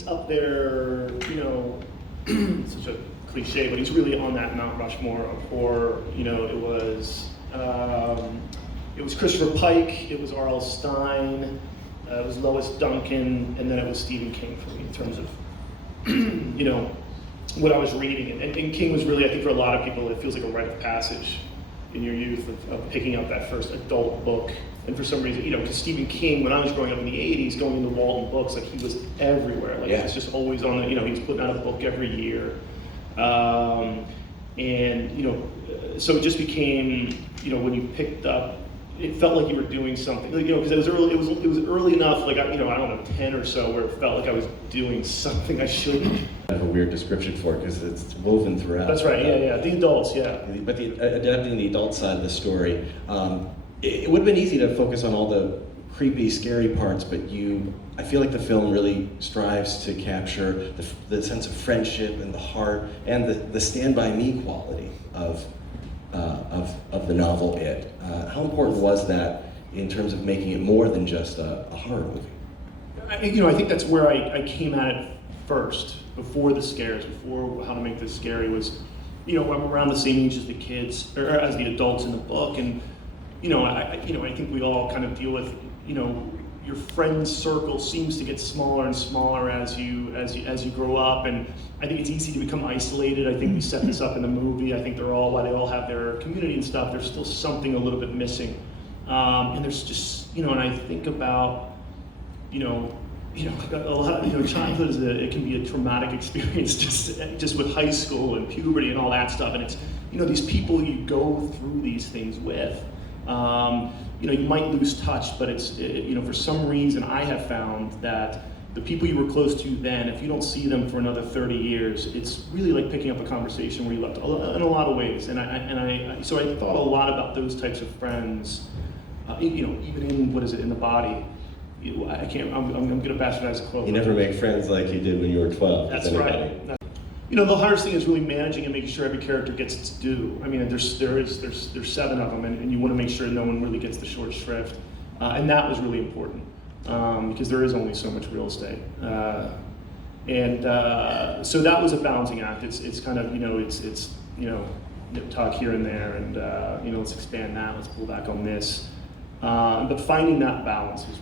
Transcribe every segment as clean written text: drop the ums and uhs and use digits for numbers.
he's up there, such a cliche, but he's really on that Mount Rushmore of horror. It was Christopher Pike, it was R.L. Stine, it was Lois Duncan, and then it was Stephen King for me in terms of, what I was reading. And King was really, I think for a lot of people, it feels like a rite of passage in your youth of picking up that first adult book. And for some reason, because Stephen King, when I was growing up in the 80s, going into Walden Books, like he was everywhere. Like he was just always on the, he was putting out a book every year. So it just became, when you picked up, it felt like you were doing something, because it was early enough, like, I don't know, 10 or so, where it felt like I was doing something I shouldn't. I have a weird description for it because it's woven throughout. That's right, the adults, But adapting the adult side of the story, it would have been easy to focus on all the creepy, scary parts, but I feel like the film really strives to capture the sense of friendship and the heart and the Stand By Me quality of the novel It. How important was that in terms of making it more than just a horror movie? I think that's where I came at it first, before the scares, before how to make this scary was, I'm around the same age as the kids, or as the adults in the book, and I think we all kind of deal with, your friend circle seems to get smaller and smaller as you grow up, and I think it's easy to become isolated. I think we set this up in the movie. I think while they all have their community and stuff, there's still something a little bit missing. And there's just, and I think about, a lot of, childhood it can be a traumatic experience just with high school and puberty and all that stuff. And it's, these people you go through these things with. You might lose touch, but it's, for some reason I have found that the people you were close to then, if you don't see them for another 30 years, it's really like picking up a conversation where you left in a lot of ways. So I thought a lot about those types of friends, even in the body. I'm gonna bastardize a quote. You never make friends like you did when you were 12. That's right. The hardest thing is really managing and making sure every character gets its due. I mean, there's 7 of them, and you want to make sure no one really gets the short shrift, and that was really important because there is only so much real estate, so that was a balancing act. It's kind of it's nip tuck here and there, and let's expand that, let's pull back on this, but finding that balance was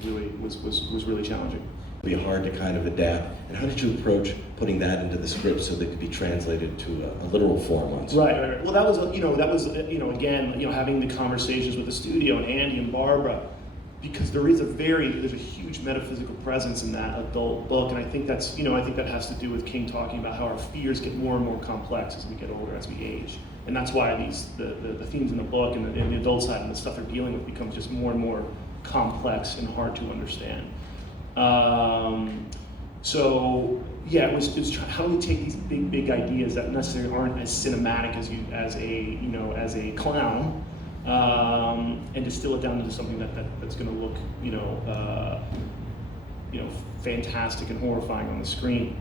really challenging. Be hard to kind of adapt. And how did you approach putting that into the script so that it could be translated to a literal form on screen? Right. Well, that was again, having the conversations with the studio and Andy and Barbara, because there's a huge metaphysical presence in that adult book, and I think that has to do with King talking about how our fears get more and more complex as we get older, as we age, and that's why the themes in the book and the adult side and the stuff they're dealing with becomes just more and more complex and hard to understand. It was how do we take these big ideas that necessarily aren't as cinematic as a clown, and distill it down into something that's going to look fantastic and horrifying on the screen.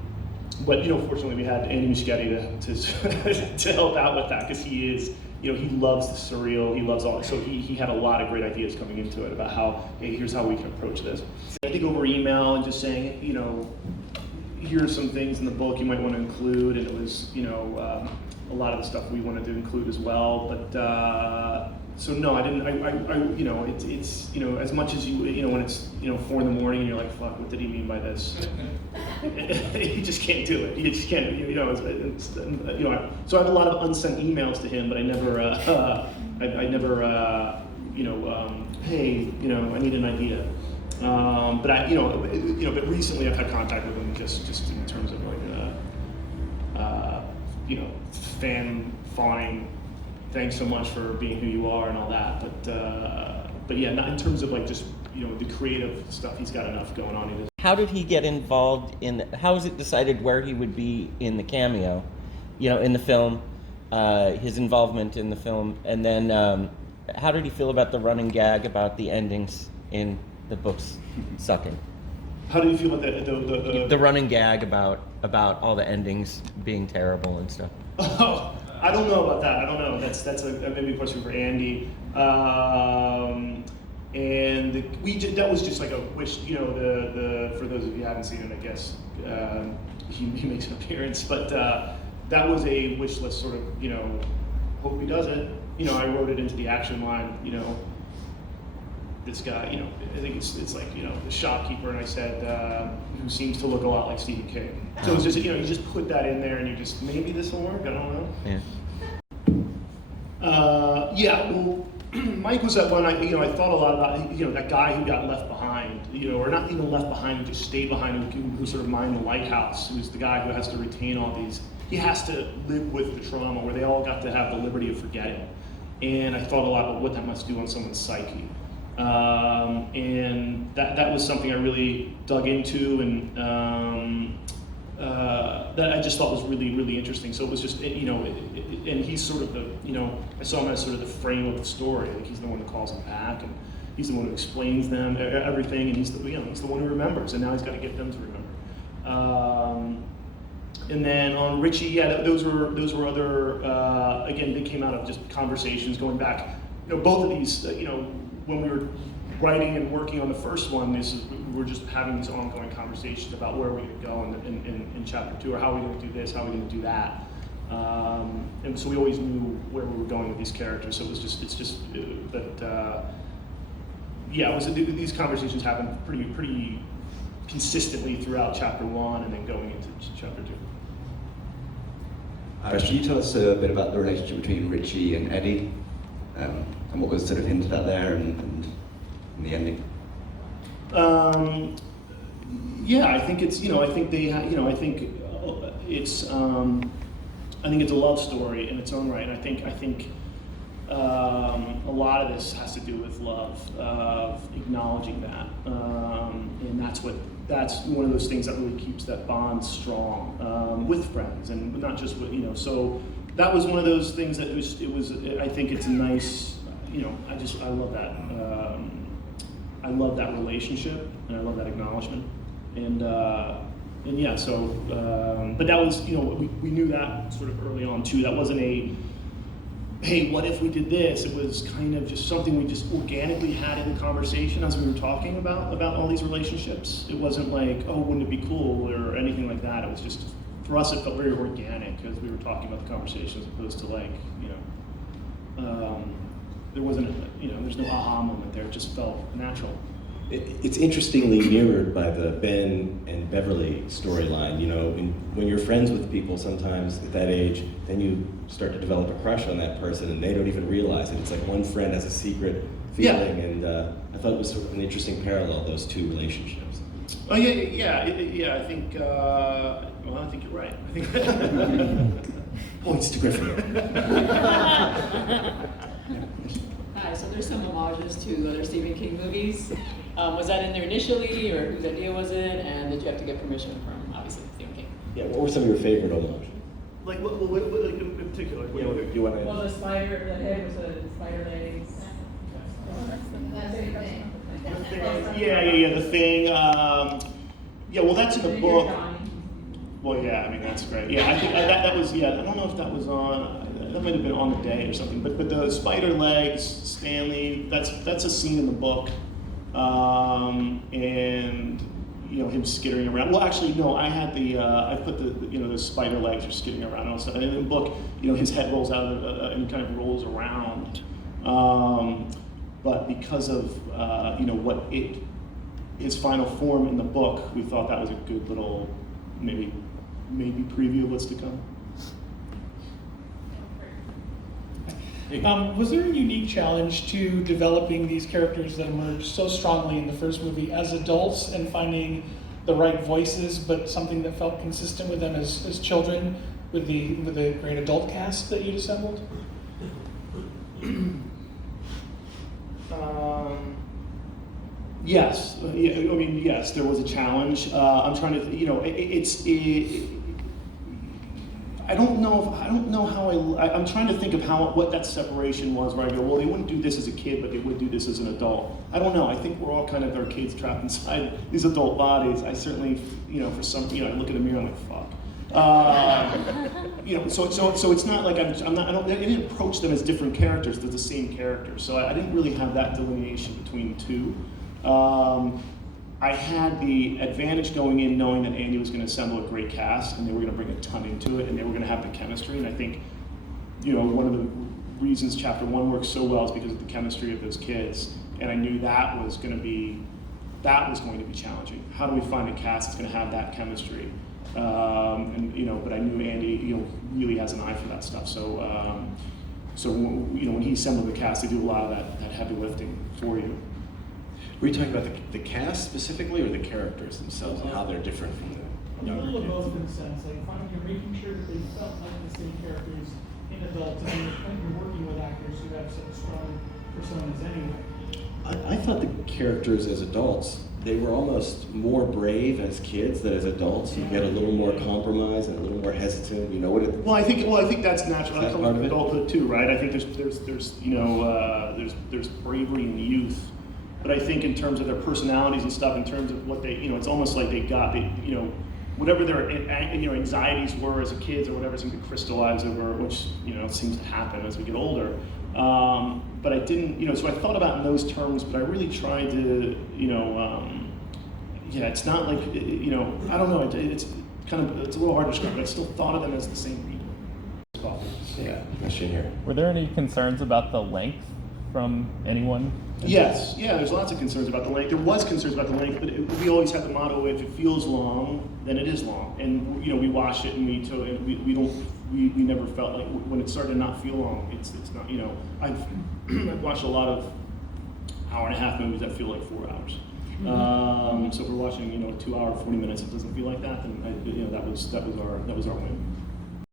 But fortunately we had Andy Muschietti to help out with that, because he is. He loves the surreal, he loves all, so he had a lot of great ideas coming into it about how, hey, here's how we can approach this. I think over email and just saying, here are some things in the book you might want to include, and it was, a lot of the stuff we wanted to include as well, but, so no, I didn't, it's as much as when it's, 4 in the morning and you're like, fuck, what did he mean by this? You just can't do it. You just can't. So I have a lot of unsent emails to him, but I never, hey, I need an idea. But but recently I've had contact with him just in terms of fan fawning. Thanks so much for being who you are and all that. But yeah, not in terms of just the creative stuff. He's got enough going on. How did he get involved how was it decided where he would be in the cameo, in the film, his involvement in the film, and then how did he feel about the running gag about the endings in the books sucking? How do you feel about the running gag about all the endings being terrible and stuff? Oh, I don't know about that. I don't know. That's maybe a question for Andy. And that was just like a wish, you know, for those of you who haven't seen it, I guess, he makes an appearance, but that was a wish list sort of, you know, hope he does it. You know, I wrote it into the action line, you know, this guy, you know, I think it's like, you know, the shopkeeper, and I said, who seems to look a lot like Stephen King. So it's just, you know, you just put that in there and you just, maybe this will work, I don't know. Yeah. Well, Mike was that one, I thought a lot about, you know, that guy who got left behind, you know, or not even left behind, who just stayed behind, who sort of mined the lighthouse, who's the guy who has to retain all these, he has to live with the trauma where they all got to have the liberty of forgetting. And I thought a lot about what that must do on someone's psyche. And that was something I really dug into, and that I just thought was really, really interesting. So it was just, you know, and he's sort of the, you know, I saw him as sort of the frame of the story. Like he's the one who calls them back, and he's the one who explains them everything, and he's the, you know, he's the one who remembers, and now he's got to get them to remember. And then on Richie, yeah, those were other, again, they came out of just conversations going back. You know, both of these, you know, when we were writing and working on the first one, we were just having these ongoing conversations about where we're going to go in chapter 2, or how are we going to do this, how are we going to do that. And so we always knew where we were going with these characters. So these conversations happened pretty consistently throughout chapter 1 and then going into chapter 2. Can you tell us a bit about the relationship between Richie and Eddie, and what was sort of hinted at there and in the ending? Yeah, I think it's, you know, I think they, you know, I think it's a love story in its own right, and I think a lot of this has to do with love, of acknowledging that, and that's one of those things that really keeps that bond strong with friends, and not just with, you know. So that was one of those things that I think it's a nice, you know, I love that. I love that relationship, and I love that acknowledgement, and yeah. So, but that was, you know, we knew that sort of early on too. That wasn't a, hey, what if we did this? It was kind of just something we just organically had in the conversation as we were talking about all these relationships. It wasn't like, oh, wouldn't it be cool, or anything like that. It was just, for us, it felt very organic as we were talking about the conversation, as opposed to like, you know, there wasn't, you know, there's no aha moment there. It just felt natural. It's interestingly mirrored by the Ben and Beverly storyline. You know, when you're friends with people sometimes at that age, then you start to develop a crush on that person, and they don't even realize it. It's like one friend has a secret feeling, and I thought it was sort of an interesting parallel, those two relationships. Oh yeah. I think. Well, I think you're right. I think Points to Gryffindor. Hi, so there's some homages to other Stephen King movies. Was that in there initially, or whose idea was it? And did you have to get permission from, obviously, Stephen King? Yeah, what were some of your favorite homages? like what like in particular. Yeah, do you want to? Well, the spider, the head was a spider legs. Yeah, the thing. Yeah, well, that's in the book. Well, yeah, I mean, that's great. Yeah, I think that was, yeah, I don't know if that was on, that might have been on the day or something, but the spider legs, Stanley, that's a scene in the book. And, you know, him skittering around. Well, actually, no, I had I put the spider legs are skidding around also. And in the book, you know, his head rolls out and kind of rolls around. But because of, his final form in the book, we thought that was a good little, maybe preview of what's to come. Was there a unique challenge to developing these characters that emerged so strongly in the first movie as adults and finding the right voices, but something that felt consistent with them as children with the great adult cast that you'd assembled? Yes, yes, there was a challenge. I'm trying to, I don't know how I'm trying to think of what that separation was, where I go, well, they wouldn't do this as a kid, but they would do this as an adult. I don't know. I think we're all kind of our kids trapped inside these adult bodies. I certainly, for some, I look in the mirror, I'm like, fuck. You know, so it's not like I didn't approach them as different characters. They're the same characters. So I didn't really have that delineation between the two. I had the advantage going in knowing that Andy was going to assemble a great cast, and they were going to bring a ton into it, and they were going to have the chemistry. And I think, you know, one of the reasons Chapter 1 works so well is because of the chemistry of those kids. And I knew that was going to be challenging. How do we find a cast that's going to have that chemistry? And you know, but I knew Andy, you know, really has an eye for that stuff. So, you know, when he assembled the cast, they do a lot of that heavy lifting for you. Were you talking about the cast specifically, or the characters themselves, and how they're different from the A younger little of kids? both in a sense, like you're making sure that they felt like the same characters in adults, and you're working with actors who have such strong personas anyway. I thought the characters as adults, they were almost more brave as kids than as adults. You get a little more compromise and a little more hesitant. You know what it. Well, I think that's natural. Is that That comes part with of it? adulthood too, right? I think there's you know there's bravery in the youth, but I think in terms of their personalities and stuff, in terms of what they, you know, it's almost like they you know, whatever their you know anxieties were as a kids or whatever seemed to crystallize over, which you know seems to happen as we get older. But I didn't, you know, so I thought about in those terms, but I really tried to, you know, yeah, it's not like, you know, I don't know, it's a little hard to describe, but I still thought of them as the same people. Yeah, question here. Were there any concerns about the length from anyone? Yes, yeah, there's lots of concerns about the length. There was concerns about the length, but we always had the motto: if it feels long, then it is long. And you know, we watch it and we never felt like when it started to not feel long. It's not, you know, I've watched a lot of hour-and-a-half movies that feel like 4 hours. So if we're watching, you know, 2 hour, 40 minutes, it doesn't feel like that. Then you know, that was our win.